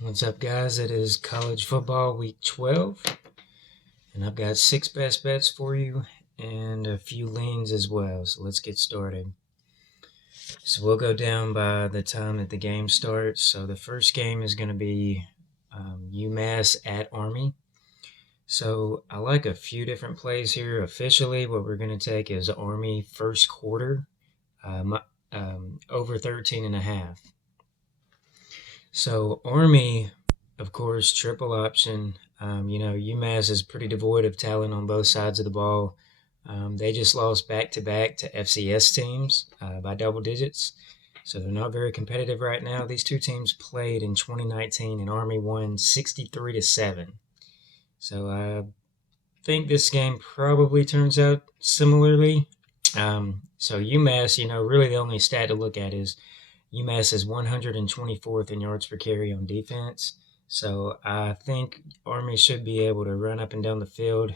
What's up, guys? It is college football week 12, and I've got 6 best bets for you and a few leans as well. So let's get started. So we'll go down by the time that the game starts. So the first game is going to be UMass at Army. So I like a few different plays here. Officially, what we're going to take is Army first quarter over 13.5. So Army, of course, triple option. UMass is pretty devoid of talent on both sides of the ball. They just lost back-to-back to FCS teams by double digits. So they're not very competitive right now. These two teams played in 2019 and Army won 63-7. So I think this game probably turns out similarly. So UMass, really the only stat to look at is UMass is 124th in yards per carry on defense. So I think Army should be able to run up and down the field.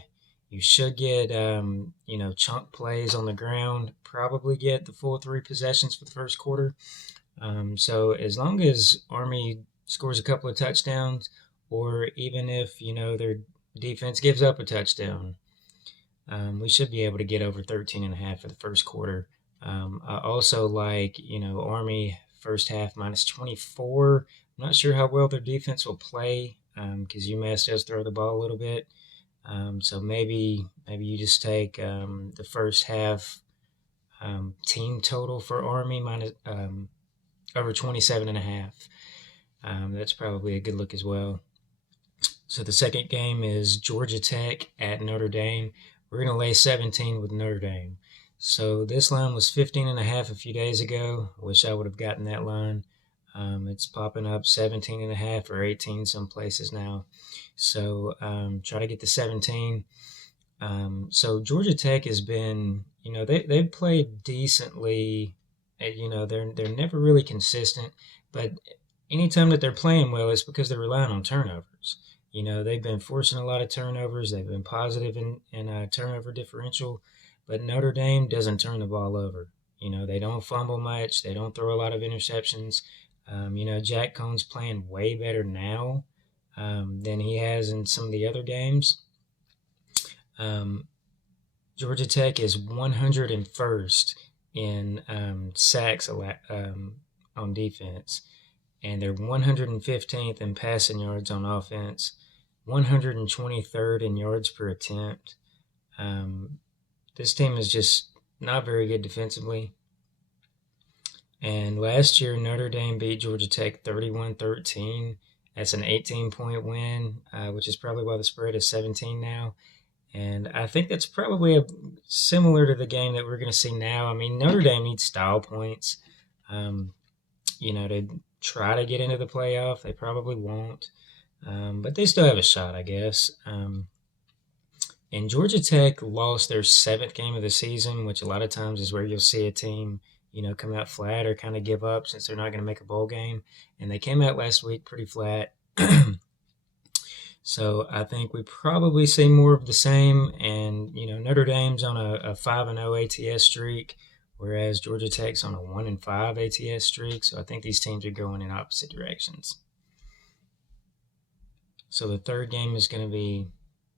You should get, chunk plays on the ground, probably get the full 3 possessions for the first quarter. So as long as Army scores a couple of touchdowns, or even if, their defense gives up a touchdown, we should be able to get over 13.5 for the first quarter. I also like, Army first half minus 24. I'm not sure how well their defense will play because UMass does throw the ball a little bit. So maybe you just take the first half team total for Army minus over 27.5. That's probably a good look as well. So the second game is Georgia Tech at Notre Dame. We're going to lay 17 with Notre Dame. So this line was 15.5 a few days ago. Wish I would have gotten that line. It's popping up 17.5 or 18 some places now. So try to get the 17. So Georgia Tech has been, they've played decently. They're never really consistent, but anytime that they're playing well, it's because they're relying on turnovers. They've been forcing a lot of turnovers. They've been positive in turnover differential, but Notre Dame doesn't turn the ball over. They don't fumble much. They don't throw a lot of interceptions. Jack Cohn's playing way better now than he has in some of the other games. Georgia Tech is 101st in sacks on defense, and they're 115th in passing yards on offense, 123rd in yards per attempt. This team is just not very good defensively. And last year, Notre Dame beat Georgia Tech 31-13. That's an 18-point win, which is probably why the spread is 17 now. And I think that's probably similar to the game that we're going to see now. I mean, Notre Dame needs style points, to try to get into the playoff. They probably won't, but they still have a shot, I guess. And Georgia Tech lost their 7th game of the season, which a lot of times is where you'll see a team, come out flat or kind of give up since they're not going to make a bowl game. And they came out last week pretty flat. So I think we probably see more of the same. And, Notre Dame's on a 5-0 ATS streak, whereas Georgia Tech's on a 1-5 ATS streak. So I think these teams are going in opposite directions. So the third game is going to be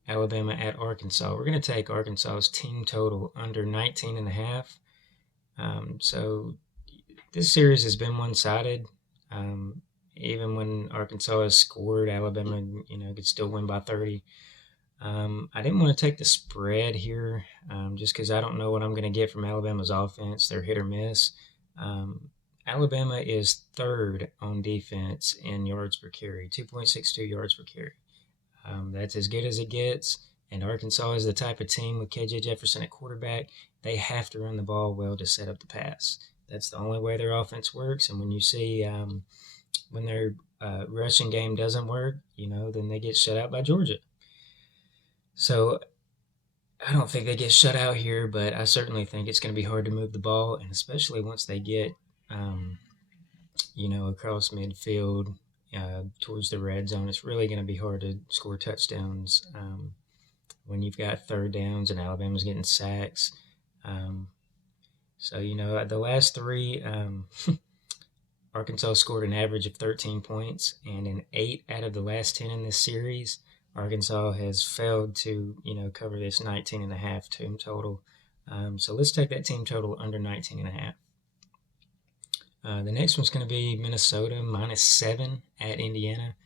Alabama at Arkansas. We're going to take Arkansas's team total under 19.5. So this series has been one-sided. Even when Arkansas has scored, Alabama, could still win by 30. I didn't want to take the spread here just because I don't know what I'm going to get from Alabama's offense. They're hit or miss. Alabama is 3rd on defense in yards per carry, 2.62 yards per carry. That's as good as it gets. And Arkansas is the type of team with KJ Jefferson at quarterback. They have to run the ball well to set up the pass. That's the only way their offense works. And when you see when their rushing game doesn't work, then they get shut out by Georgia. So I don't think they get shut out here, but I certainly think it's going to be hard to move the ball, and especially once they get, across midfield towards the red zone, it's really going to be hard to score touchdowns when you've got third downs and Alabama's getting sacks. So, the last 3 Arkansas scored an average of 13 points, and in 8 out of the last 10 in this series, Arkansas has failed to, cover this 19.5 team total. So let's take that team total under 19.5. The next one's going to be Minnesota -7 at Indiana,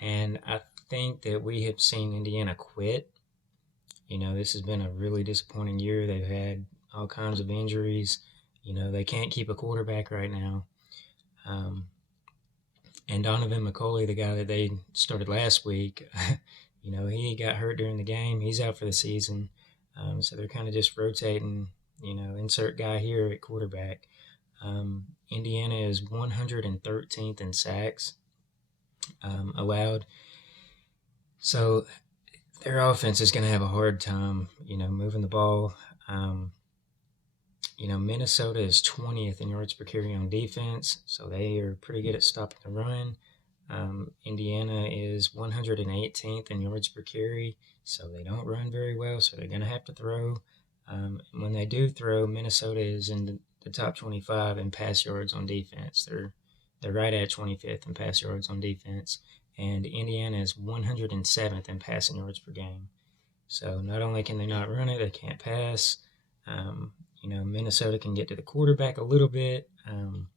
and I think that we have seen Indiana quit. This has been a really disappointing year. They've had all kinds of injuries. They can't keep a quarterback right now. And Donovan McCulley, the guy that they started last week, he got hurt during the game. He's out for the season. So they're kind of just rotating, insert guy here at quarterback. Indiana is 113th in sacks allowed. So their offense is going to have a hard time, moving the ball. Minnesota is 20th in yards per carry on defense, so they are pretty good at stopping the run. Indiana is 118th in yards per carry, so they don't run very well, so they're going to have to throw. When they do throw, Minnesota is in the top 25 in pass yards on defense. They're right at 25th in pass yards on defense, and Indiana is 107th in passing yards per game. So not only can they not run it, they can't pass. Minnesota can get to the quarterback a little bit. And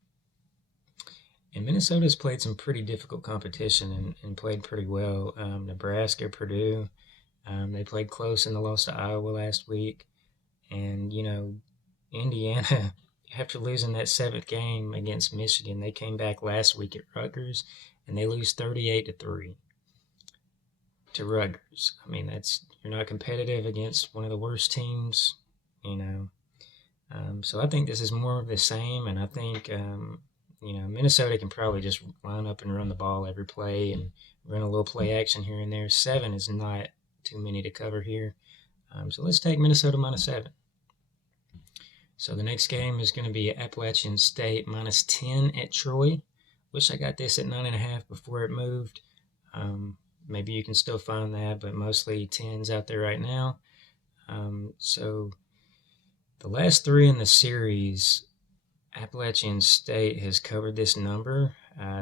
Minnesota's played some pretty difficult competition and played pretty well. Nebraska, Purdue, they played close and they lost to Iowa last week. And, Indiana, after losing that 7th game against Michigan, they came back last week at Rutgers and they lose 38-3 to Rutgers. I mean, you're not competitive against one of the worst teams, So I think this is more of the same, and I think, Minnesota can probably just line up and run the ball every play and run a little play action here and there. 7 is not too many to cover here. So let's take Minnesota -7. So the next game is going to be Appalachian State -10 at Troy. Wish I got this at 9.5 before it moved. Maybe you can still find that, but mostly 10s out there right now. So the last 3 in the series, Appalachian State has covered this number.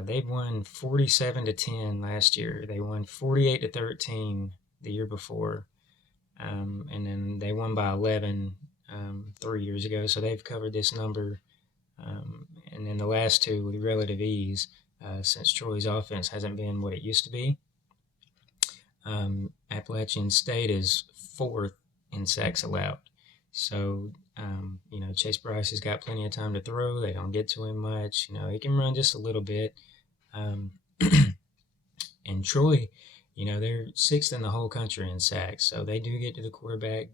They've won 47-10 last year. They won 48-13 the year before. And then they won by 11 3 years ago. So they've covered this number. And then the last 2 with relative ease, since Troy's offense hasn't been what it used to be. Appalachian State is 4th in sacks allowed. So, Chase Bryce has got plenty of time to throw. They don't get to him much. He can run just a little bit. And Troy, they're 6th in the whole country in sacks. So they do get to the quarterback.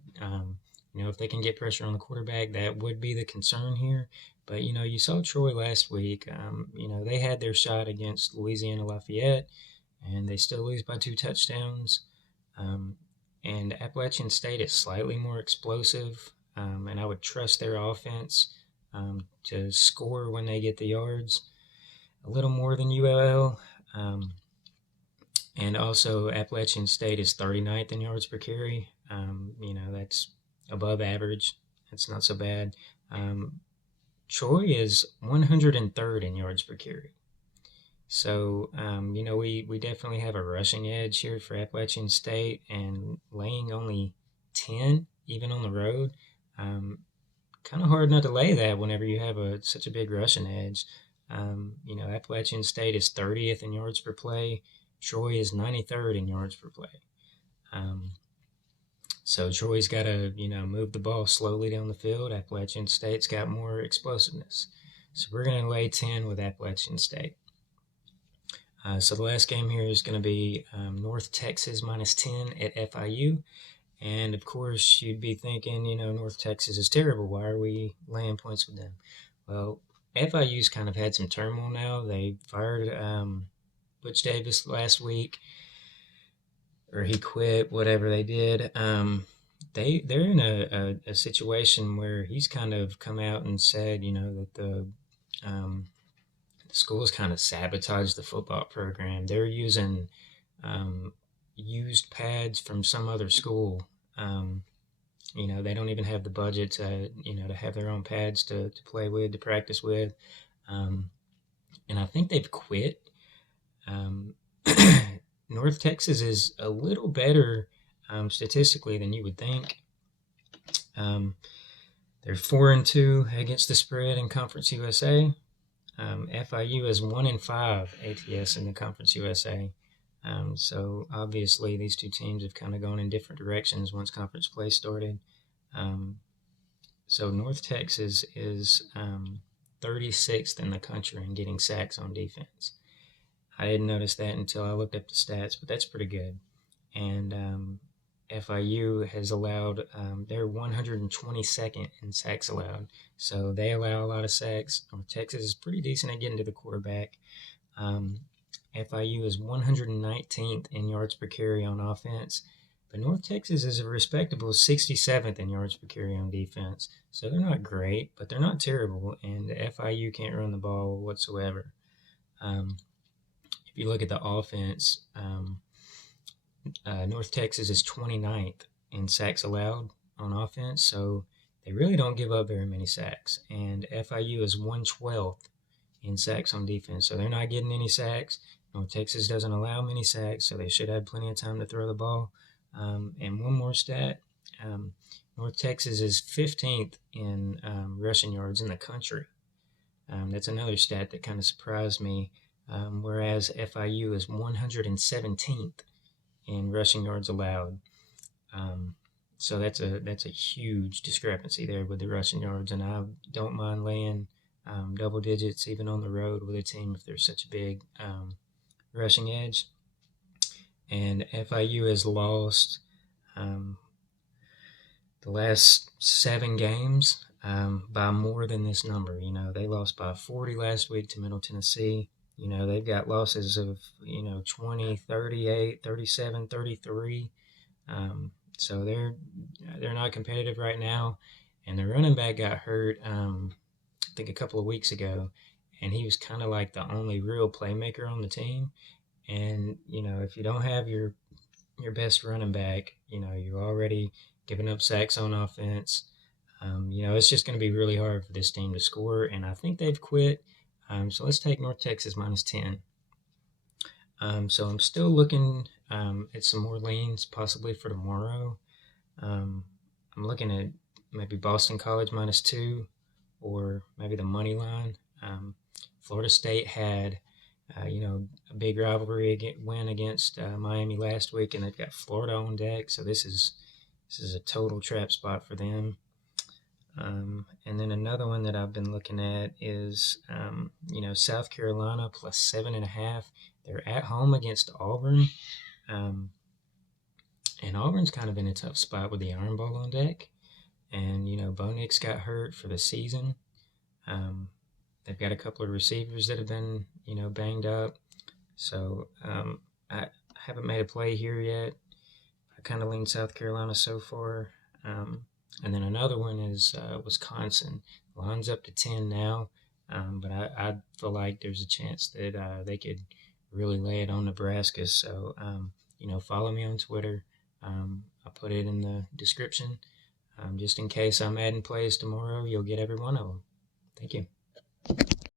If they can get pressure on the quarterback, that would be the concern here. But, you saw Troy last week. They had their shot against Louisiana Lafayette, and they still lose by 2 touchdowns. And Appalachian State is slightly more explosive, and I would trust their offense to score when they get the yards a little more than ULL. And also Appalachian State is 39th in yards per carry. That's above average. That's not so bad. Troy is 103rd in yards per carry. So, we definitely have a rushing edge here for Appalachian State, and laying only 10, even on the road, kind of hard not to lay that whenever you have such a big rushing edge. Appalachian State is 30th in yards per play. Troy is 93rd in yards per play. So Troy's got to, move the ball slowly down the field. Appalachian State's got more explosiveness. So we're going to lay 10 with Appalachian State. So the last game here is going to be North Texas -10 at FIU. And, of course, you'd be thinking, North Texas is terrible. Why are we laying points with them? Well, FIU's kind of had some turmoil now. They fired Butch Davis last week, or he quit, whatever they did. They're in a situation where he's kind of come out and said, that the schools kind of sabotaged the football program. They're using used pads from some other school. They don't even have the budget to have their own pads to play with, to practice with. and I think they've quit. Um, North Texas is a little better statistically than you would think. Um, they're 4-2 against the spread in Conference USA. FIU is 1-5 ATS in the Conference USA. So obviously these two teams have kind of gone in different directions once conference play started. Um, so North Texas is 36th in the country in getting sacks on defense. I didn't notice that until I looked up the stats, but that's pretty good. And FIU has allowed, they're 122nd in sacks allowed. So they allow a lot of sacks. North Texas is pretty decent at getting to the quarterback. FIU is 119th in yards per carry on offense. But North Texas is a respectable 67th in yards per carry on defense. So they're not great, but they're not terrible. And FIU can't run the ball whatsoever. If you look at the offense, North Texas is 29th in sacks allowed on offense, so they really don't give up very many sacks. And FIU is 112th in sacks on defense, so they're not getting any sacks. North Texas doesn't allow many sacks, so they should have plenty of time to throw the ball. And one more stat, North Texas is 15th in rushing yards in the country. That's another stat that kind of surprised me, whereas FIU is 117th in rushing yards allowed. So that's a huge discrepancy there with the rushing yards, and I don't mind laying double digits even on the road with a team if there's such a big rushing edge. And FIU has lost the last 7 games by more than this number. You know, they lost by 40 last week to Middle Tennessee. You know, they've got losses of, 20, 38, 37, 33. So they're not competitive right now. And their running back got hurt, I think a couple of weeks ago, and he was kind of like the only real playmaker on the team. And, if you don't have your best running back, you're already giving up sacks on offense. It's just going to be really hard for this team to score, and I think they've quit. So let's take North Texas minus 10. So I'm still looking at some more leans possibly for tomorrow. I'm looking at maybe Boston College minus 2 or maybe the money line. Florida State had, a big rivalry win against Miami last week, and they've got Florida on deck. So this is a total trap spot for them. And then another one that I've been looking at is, South Carolina plus 7.5. They're at home against Auburn. And Auburn's kind of in a tough spot with the Iron Bowl on deck. And, Bo Nix got hurt for the season. They've got a couple of receivers that have been, banged up. So I haven't made a play here yet. I kind of lean South Carolina so far. And then another one is Wisconsin. Line's up to 10 now, but I feel like there's a chance that they could really lay it on Nebraska. So, follow me on Twitter. I'll put it in the description. Just in case I'm adding plays tomorrow, you'll get every one of them. Thank you.